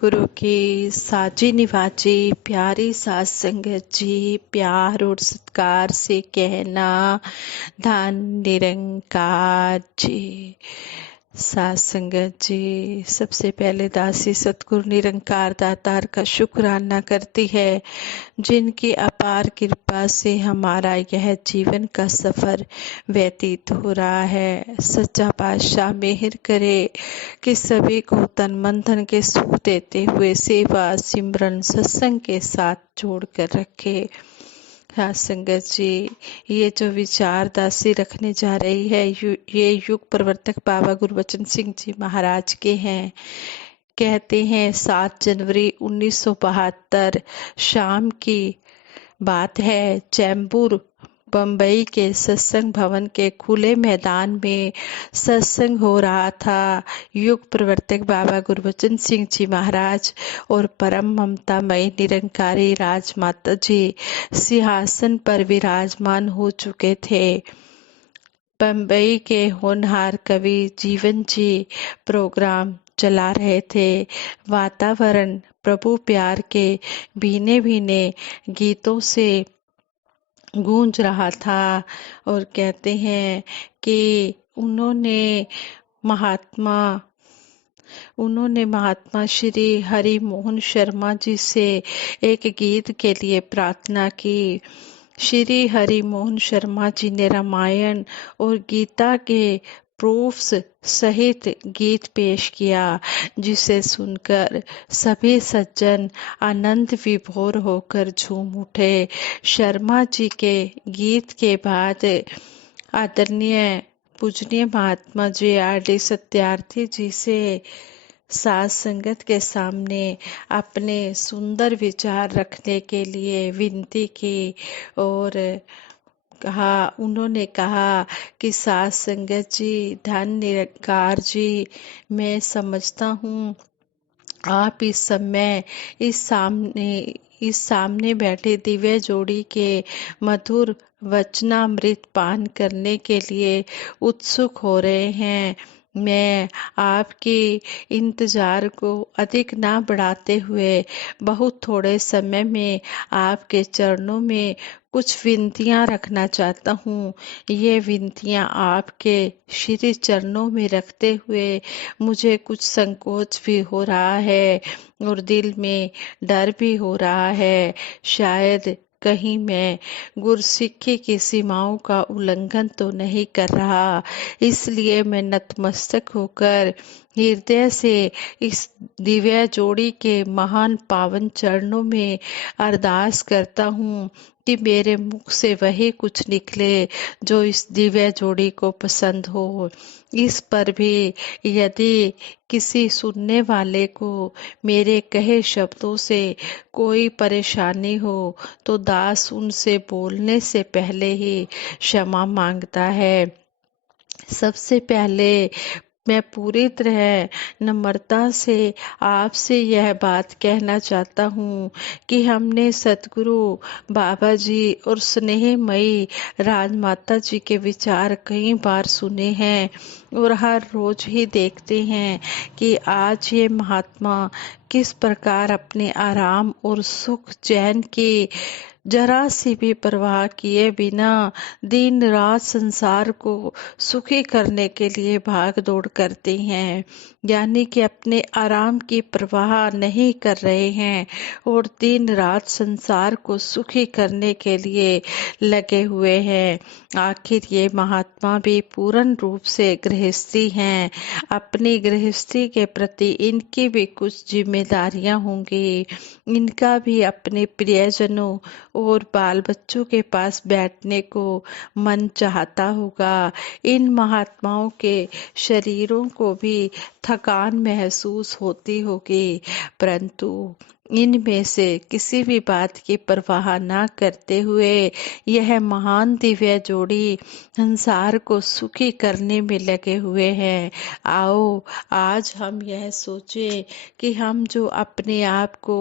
गुरु की साजी निवाजी प्यारी सात संगत जी, प्यार और सत्कार से कहना धन निरंकार जी। सात संगत जी, सबसे पहले दासी सतगुरु निरंकार दातार का शुक्राना करती है, जिनकी अपार कृपा से हमारा यह जीवन का सफर व्यतीत हो रहा है। सच्चा पातशाह मेहर करे कि सभी को तन मन धन के सुख देते हुए सेवा सिमरन सत्संग के साथ जोड़ कर रखे। हाँ संगत जी, ये जो विचार दासी रखने जा रही है ये युग प्रवर्तक बाबा गुरबचन सिंह जी महाराज के हैं। कहते हैं 7 जनवरी 1972 शाम की बात है। चैम्बूर बम्बई के सत्संग भवन के खुले मैदान में सत्संग हो रहा था। युग प्रवर्तक बाबा गुरबचन सिंह जी महाराज और परम ममतामयी निरंकारी राजमाता जी सिंहासन पर विराजमान हो चुके थे। बम्बई के होनहार कवि जीवन जी प्रोग्राम चला रहे थे। वातावरण प्रभु प्यार के भीने भीने गीतों से गूंज रहा था और कहते हैं कि उन्होंने महात्मा श्री हरि मोहन शर्मा जी से एक गीत के लिए प्रार्थना की। श्री हरि मोहन शर्मा जी ने रामायण और गीता के प्रूफ्स सहित गीत पेश किया, जिसे सुनकर सभी सज्जन आनंद विभोर होकर झूम उठे। शर्मा जी के गीत के बाद आदरणीय पूजनीय महात्मा जी आर.डी. सत्यार्थी जी से साथ संगत के सामने अपने सुंदर विचार रखने के लिए विनती की और उन्होंने कहा कि साथ संगत जी, धन निरंकार जी, मैं समझता हूँ आप इस समय इस सामने बैठे दिव्य जोड़ी के मधुर वचनामृत पान करने के लिए उत्सुक हो रहे हैं। मैं आपके इंतजार को अधिक ना बढ़ाते हुए बहुत थोड़े समय में आपके चरणों में कुछ विनतियां रखना चाहता हूँ। ये विनतियां आपके श्री चरणों में रखते हुए मुझे कुछ संकोच भी हो रहा है और दिल में डर भी हो रहा है। शायद कहीं मैं गुरसिक्खी की सीमाओं का उल्लंघन तो नहीं कर रहा, इसलिए मैं नतमस्तक होकर हृदय से इस दिव्य जोड़ी के महान पावन चरणों में अरदास करता हूँ कि मेरे मुख से वही कुछ निकले जो इस दिव्य जोड़ी को पसंद हो। इस पर भी यदि किसी सुनने वाले को मेरे कहे शब्दों से कोई परेशानी हो तो दास उनसे बोलने से पहले ही क्षमा मांगता है। सबसे पहले मैं पूरी तरह नम्रता से आपसे यह बात कहना चाहता हूँ कि हमने सतगुरु बाबा जी और स्नेहमयी राजमाता जी के विचार कई बार सुने हैं और हर रोज ही देखते हैं कि आज ये महात्मा किस प्रकार अपने आराम और सुख चैन की जरा सी भी परवाह किए बिना दिन रात संसार को सुखी करने के लिए भाग दौड़ करते हैं, यानी कि अपने आराम की परवाह नहीं कर रहे हैं और दिन रात संसार को सुखी करने के लिए लगे हुए हैं। आखिर ये महात्मा भी पूर्ण रूप से गृहस्थी हैं। अपनी गृहस्थी के प्रति इनकी भी कुछ जिम्मेदारियां होंगी। इनका भी अपने प्रियजनों और बाल बच्चों के पास बैठने को मन चाहता होगा। इन महात्माओं के शरीरों को भी थकान महसूस होती होगी, परंतु इनमें से किसी भी बात की परवाह ना करते हुए यह महान दिव्य जोड़ी संसार को सुखी करने में लगे हुए हैं। आओ आज हम यह सोचें कि हम जो अपने आप को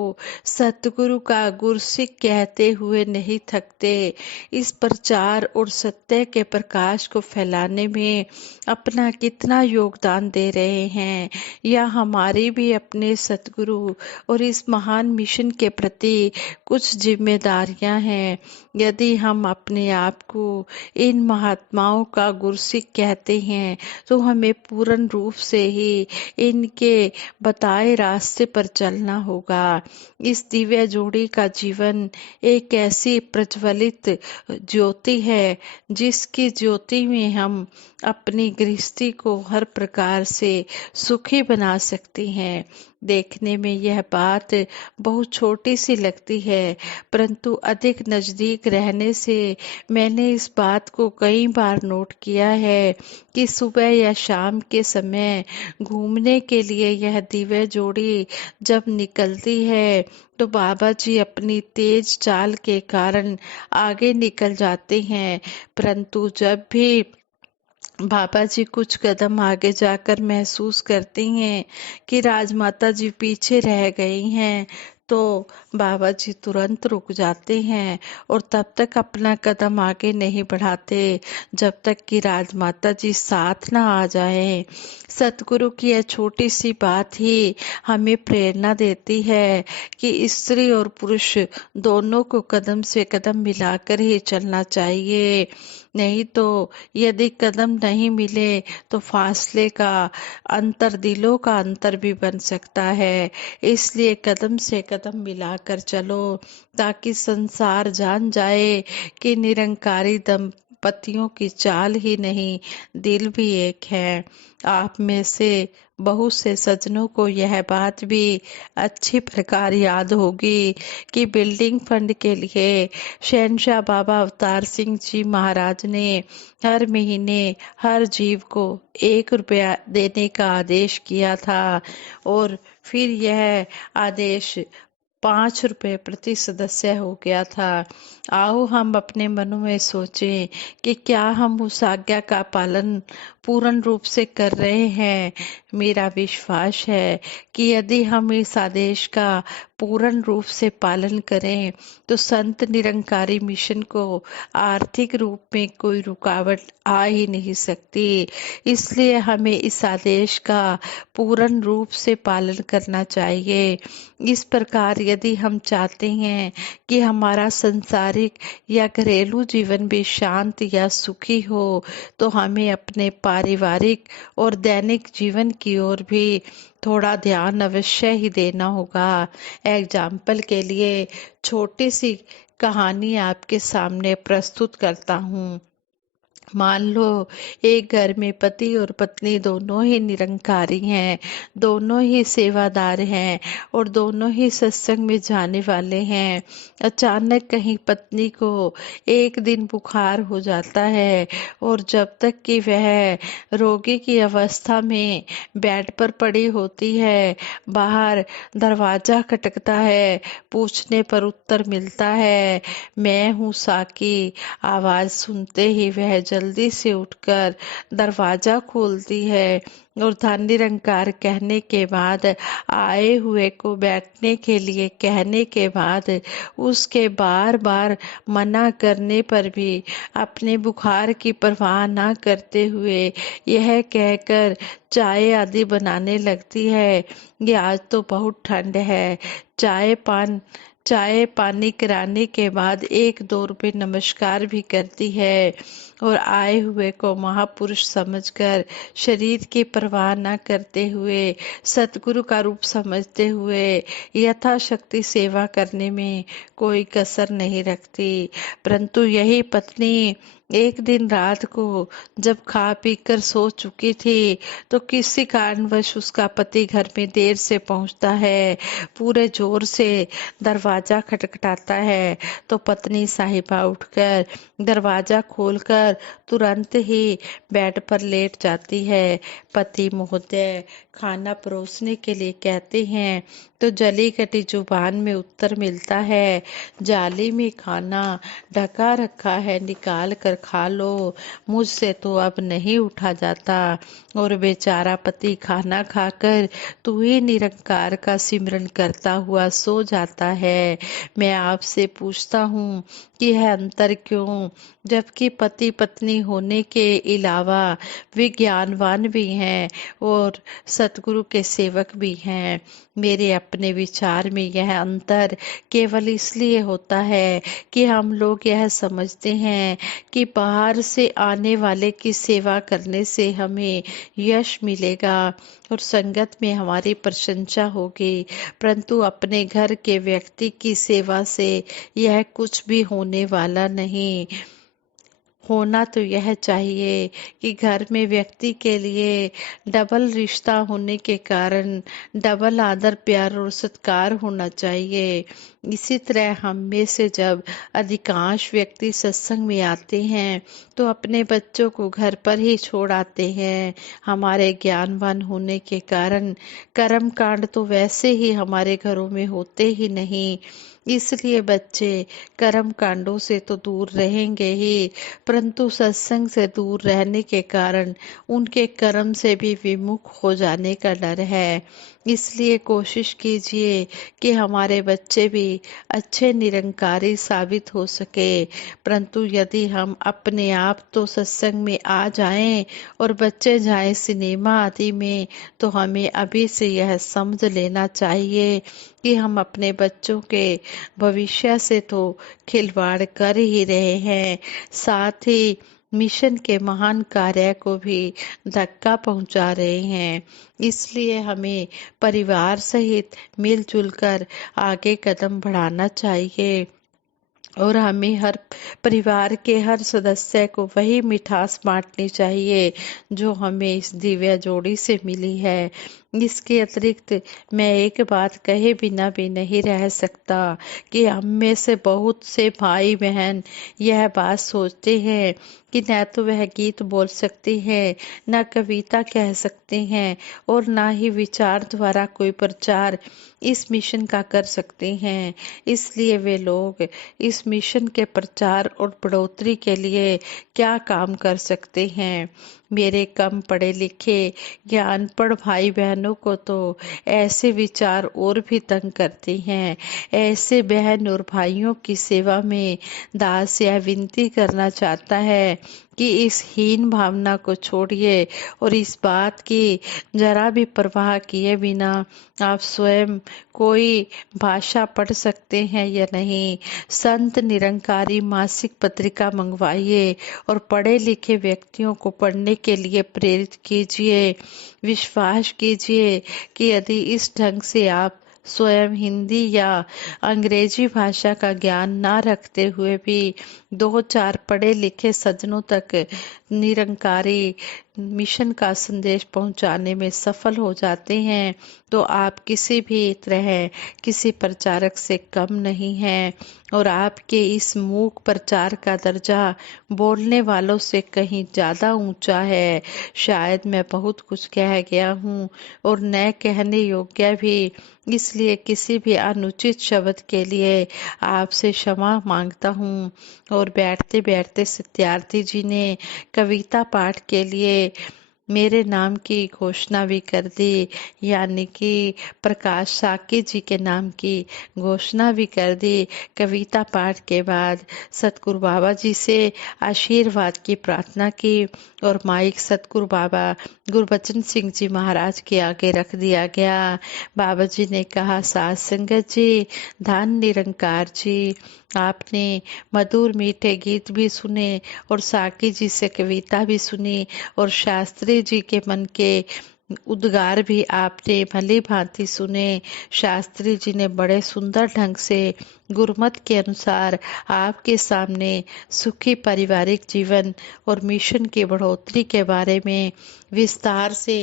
सतगुरु का गुरसिक कहते हुए नहीं थकते, इस प्रचार और सत्य के प्रकाश को फैलाने में अपना कितना योगदान दे रहे हैं, या हमारी भी अपने सतगुरु और इस महान मिशन के प्रति कुछ जिम्मेदारियां हैं। यदि हम अपने आप को इन महात्माओं का गुरसिक कहते हैं तो हमें पूर्ण रूप से ही इनके बताए रास्ते पर चलना होगा। इस दिव्य जोड़ी का जीवन एक ऐसी प्रज्वलित ज्योति है जिसकी ज्योति में हम अपनी गृहस्थी को हर प्रकार से सुखी बना सकते हैं। देखने में यह बात बहुत छोटी सी लगती है, परंतु अधिक नजदीक रहने से मैंने इस बात को कई बार नोट किया है कि सुबह या शाम के समय घूमने के लिए यह दिव्य जोड़ी जब निकलती है तो बाबा जी अपनी तेज चाल के कारण आगे निकल जाते हैं, परंतु जब भी बाबा जी कुछ कदम आगे जाकर महसूस करते हैं कि राजमाता जी पीछे रह गई हैं, तो बाबा जी तुरंत रुक जाते हैं और तब तक अपना कदम आगे नहीं बढ़ाते जब तक कि राजमाता जी साथ ना आ जाए। सतगुरु की यह छोटी सी बात ही हमें प्रेरणा देती है कि स्त्री और पुरुष दोनों को कदम से कदम मिलाकर ही चलना चाहिए। नहीं तो यदि कदम नहीं मिले तो फासले का अंतर दिलों का अंतर भी बन सकता है। इसलिए कदम से कदम मिलाकर चलो ताकि संसार जान जाए कि निरंकारी दंपतियों की चाल ही नहीं, दिल भी एक है। आप में से बहुत से सज्जनों को यह बात भी अच्छी प्रकार याद होगी कि बिल्डिंग फंड के लिए शहनशाह बाबा अवतार सिंह जी महाराज ने हर महीने हर जीव को 1 रुपया देने का आदेश किया था और फिर यह आदेश 5 रुपये प्रति सदस्य हो गया था। आओ हम अपने मनों में सोचें कि क्या हम उस आज्ञा का पालन पूर्ण रूप से कर रहे हैं। मेरा विश्वास है कि यदि हम इस आदेश का पूर्ण रूप से पालन करें तो संत निरंकारी मिशन को आर्थिक रूप में कोई रुकावट आ ही नहीं सकती। इसलिए हमें इस आदेश का पूर्ण रूप से पालन करना चाहिए। इस प्रकार यदि हम चाहते हैं कि हमारा संसारिक या घरेलू जीवन भी शांत या सुखी हो तो हमें अपने पारिवारिक और दैनिक जीवन की ओर भी थोड़ा ध्यान अवश्य ही देना होगा। एग्जाम्पल के लिए छोटी सी कहानी आपके सामने प्रस्तुत करता हूँ। मान लो एक घर में पति और पत्नी दोनों ही निरंकारी हैं, दोनों ही सेवादार हैं और दोनों ही सत्संग में जाने वाले हैं। अचानक कहीं पत्नी को एक दिन बुखार हो जाता है और जब तक कि वह रोगी की अवस्था में बेड पर पड़ी होती है, बाहर दरवाजा खटकता है। पूछने पर उत्तर मिलता है, मैं हूँ साकी। आवाज सुनते ही वह जल्दी से उठकर दरवाजा खोलती है और धन निरंकार कहने के बाद, आए हुए को बैठने के लिए कहने के बाद, उसके बार बार मना करने पर भी अपने बुखार की परवाह ना करते हुए यह कहकर चाय आदि बनाने लगती है कि आज तो बहुत ठंड है। चाय पानी कराने के बाद 1-2 रुपए नमस्कार भी करती है और आए हुए को महापुरुष समझकर शरीर की परवाह न करते हुए सतगुरु का रूप समझते हुए यथाशक्ति सेवा करने में कोई कसर नहीं रखती। परंतु यही पत्नी एक दिन रात को जब खा पी कर सो चुकी थी तो किसी कारणवश उसका पति घर में देर से पहुंचता है। पूरे जोर से दरवाजा खटखटाता है तो पत्नी साहिबा उठकर दरवाजा खोलकर तुरंत ही बेड पर लेट जाती है। पति महोदय खाना परोसने के लिए कहते हैं तो जली कटी जुबान में उत्तर मिलता है, जाली में खाना ढका रखा है, निकाल कर खा लो, मुझसे तो अब नहीं उठा जाता। और बेचारा पति खाना खाकर तू ही निरंकार का सिमरन करता हुआ सो जाता है। मैं आपसे पूछता हूँ कि यह अंतर क्यों, जबकि पति पत्नी होने के अलावा वे ज्ञानवान भी हैं और सतगुरु के सेवक भी हैं। मेरे अपने विचार में यह अंतर केवल इसलिए होता है कि हम लोग यह समझते हैं कि बाहर से आने वाले की सेवा करने से हमें यश मिलेगा और संगत में हमारी प्रशंसा होगी, परंतु अपने घर के व्यक्ति की सेवा से यह कुछ भी होने वाला नहीं। होना तो यह चाहिए कि घर में व्यक्ति के लिए डबल रिश्ता होने के कारण डबल आदर प्यार और सत्कार होना चाहिए। इसी तरह हम में से जब अधिकांश व्यक्ति सत्संग में आते हैं तो अपने बच्चों को घर पर ही छोड़ आते हैं। हमारे ज्ञानवान होने के कारण कर्म कांड तो वैसे ही हमारे घरों में होते ही नहीं, इसलिए बच्चे कर्म कांडों से तो दूर रहेंगे ही, परंतु सत्संग से दूर रहने के कारण उनके कर्म से भी विमुख हो जाने का डर है। इसलिए कोशिश कीजिए कि हमारे बच्चे भी अच्छे निरंकारी साबित हो सके, परंतु यदि हम अपने आप तो सत्संग में आ जाएं और बच्चे जाएं सिनेमा आदि में, तो हमें अभी से यह समझ लेना चाहिए कि हम अपने बच्चों के भविष्य से तो खिलवाड़ कर ही रहे हैं, साथ ही मिशन के महान कार्य को भी धक्का पहुंचा रहे हैं। इसलिए हमें परिवार सहित मिलजुल कर आगे कदम बढ़ाना चाहिए और हमें हर परिवार के हर सदस्य को वही मिठास बांटनी चाहिए जो हमें इस दिव्य जोड़ी से मिली है। इसके अतिरिक्त मैं एक बात कहे बिना भी नहीं रह सकता कि हम में से बहुत से भाई बहन यह बात सोचते हैं कि न तो वह गीत बोल सकते हैं, न कविता कह सकते हैं और न ही विचार द्वारा कोई प्रचार इस मिशन का कर सकते हैं। इसलिए वे लोग इस मिशन के प्रचार और बढ़ोतरी के लिए क्या काम कर सकते हैं। मेरे कम पढ़े लिखे या अनपढ़ भाई बहनों को तो ऐसे विचार और भी तंग करते हैं। ऐसे बहन और भाइयों की सेवा में दास यह विनती करना चाहता है कि इस हीन भावना को छोड़िए और इस बात की जरा भी परवाह किए बिना आप स्वयं कोई भाषा पढ़ सकते हैं या नहीं, संत निरंकारी मासिक पत्रिका मंगवाइए और पढ़े लिखे व्यक्तियों को पढ़ने के लिए प्रेरित कीजिए। विश्वास कीजिए कि यदि इस ढंग से आप स्वयं हिंदी या अंग्रेजी भाषा का ज्ञान ना रखते हुए भी दो चार पढ़े लिखे सज्जनों तक निरंकारी मिशन का संदेश पहुंचाने में सफल हो जाते हैं, तो आप किसी भी तरह किसी प्रचारक से कम नहीं हैं और आपके इस मूक प्रचार का दर्जा बोलने वालों से कहीं ज्यादा ऊंचा है। शायद मैं बहुत कुछ कह गया हूँ और न कहने योग्य भी, इसलिए किसी भी अनुचित शब्द के लिए आपसे क्षमा मांगता हूँ। और बैठते बैठते सत्यार्थी जी ने कविता पाठ के लिए मेरे नाम की घोषणा भी कर दी, यानी कि प्रकाश साकी जी के नाम की घोषणा भी कर दी। कविता पाठ के बाद सतगुरु बाबा जी से आशीर्वाद की प्रार्थना की और माइक सतगुरु बाबा गुरबचन सिंह जी महाराज के आगे रख दिया गया। बाबा जी ने कहा, साध संगत जी, धन निरंकार जी, आपने मधुर मीठे गीत भी सुने और साकी जी से कविता भी सुनी और शास्त्री जी के मन के उद्गार भी आपने भली भांति सुने। शास्त्री जी ने बड़े सुंदर ढंग से गुरुमत के अनुसार आपके सामने सुखी पारिवारिक जीवन और मिशन की बढ़ोतरी के बारे में विस्तार से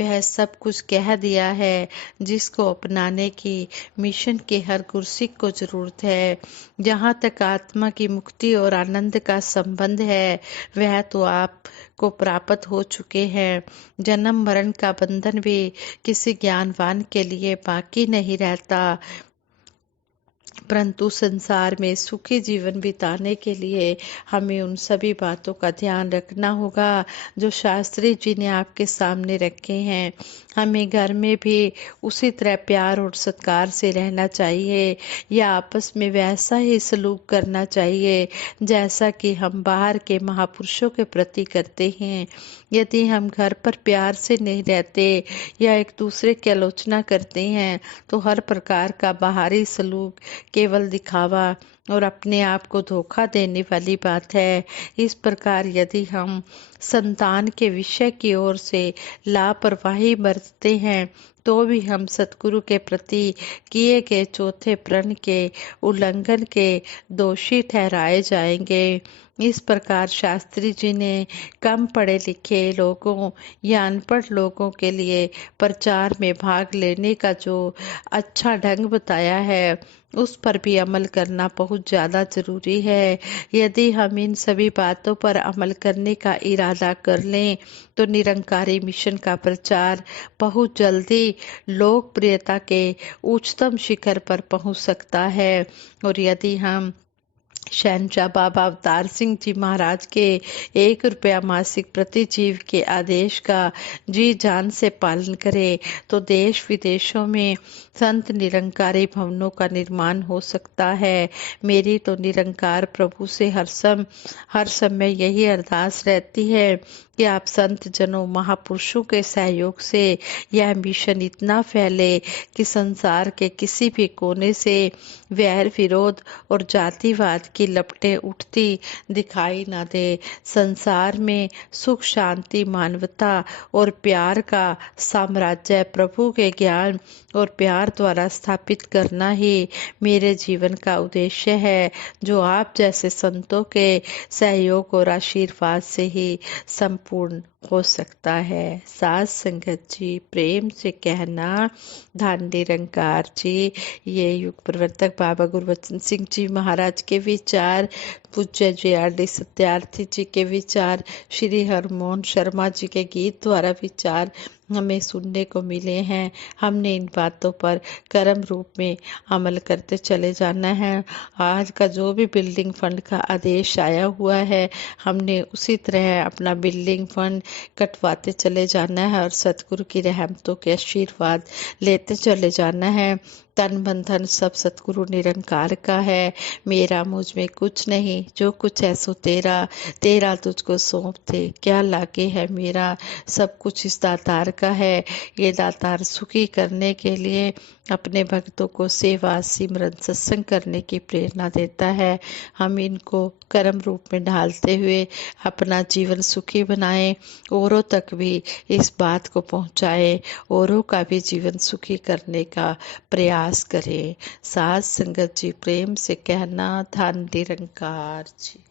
वह सब कुछ कह दिया है जिसको अपनाने की मिशन के हर गुरसिक को जरूरत है। जहाँ तक आत्मा की मुक्ति और आनंद का संबंध है वह तो आप को प्राप्त हो चुके हैं। जन्म मरण का बंधन भी किसी ज्ञानवान के लिए बाकी नहीं रहता, परंतु संसार में सुखी जीवन बिताने के लिए हमें उन सभी बातों का ध्यान रखना होगा जो शास्त्री जी ने आपके सामने रखे हैं। हमें घर में भी उसी तरह प्यार और सत्कार से रहना चाहिए या आपस में वैसा ही सलूक करना चाहिए जैसा कि हम बाहर के महापुरुषों के प्रति करते हैं। यदि हम घर पर प्यार से नहीं रहते या एक दूसरे की आलोचना करते हैं तो हर प्रकार का बाहरी सलूक केवल दिखावा और अपने आप को धोखा देने वाली बात है। इस प्रकार यदि हम संतान के विषय की ओर से लापरवाही बरतते हैं तो भी हम सतगुरु के प्रति किए गए चौथे प्रण के उल्लंघन के दोषी ठहराए जाएंगे। इस प्रकार शास्त्री जी ने कम पढ़े लिखे लोगों या अनपढ़ लोगों के लिए प्रचार में भाग लेने का जो अच्छा ढंग बताया है उस पर भी अमल करना बहुत ज़्यादा ज़रूरी है। यदि हम इन सभी बातों पर अमल करने का इरादा कर लें तो निरंकारी मिशन का प्रचार बहुत जल्दी लोकप्रियता के उच्चतम शिखर पर पहुंच सकता है। और यदि हम शहनशाह बाबा अवतार सिंह जी महाराज के 1 रुपया मासिक प्रति जीव के आदेश का जी जान से पालन करें तो देश विदेशों में संत निरंकारी भवनों का निर्माण हो सकता है। मेरी तो निरंकार प्रभु से हर समय यही अरदास रहती है कि आप संत जनों महापुरुषों के सहयोग से यह मिशन इतना फैले कि संसार के किसी भी कोने से वैर विरोध और जातिवाद की लपटें उठती दिखाई न दे। संसार में सुख शांति मानवता और प्यार का साम्राज्य प्रभु के ज्ञान और प्यार द्वारा स्थापित करना ही मेरे जीवन का उद्देश्य है जो आप जैसे संतों के सहयोग और आशीर्वाद से ही संपूर्ण हो सकता है। साथ संगत जी प्रेम से कहना धन निरंकार जी। ये युग प्रवर्तक बाबा गुरबचन सिंह जी महाराज के विचार, पूज्य JRD सत्यार्थी जी के विचार, श्री हरमोहन शर्मा जी के गीत द्वारा विचार हमें सुनने को मिले हैं। हमने इन बातों पर कर्म रूप में अमल करते चले जाना है। आज का जो भी बिल्डिंग फंड का आदेश आया हुआ है हमने उसी तरह अपना बिल्डिंग फंड कटवाते चले जाना है और सतगुरु की रहमतों के आशीर्वाद लेते चले जाना है। तन बंधन सब सतगुरु निरंकार का है। मेरा मुझ में कुछ नहीं, जो कुछ है सो तेरा, तेरा तुझको सौंप दे क्या लागे है मेरा। सब कुछ इस दातार का है। ये दातार सुखी करने के लिए अपने भक्तों को सेवा सिमरन सत्संग करने की प्रेरणा देता है। हम इनको कर्म रूप में ढालते हुए अपना जीवन सुखी बनाएं, औरों तक भी इस बात को पहुंचाएं, औरों का भी जीवन सुखी करने का प्रयास करें। साथ संगत जी प्रेम से कहना धन निरंकार जी।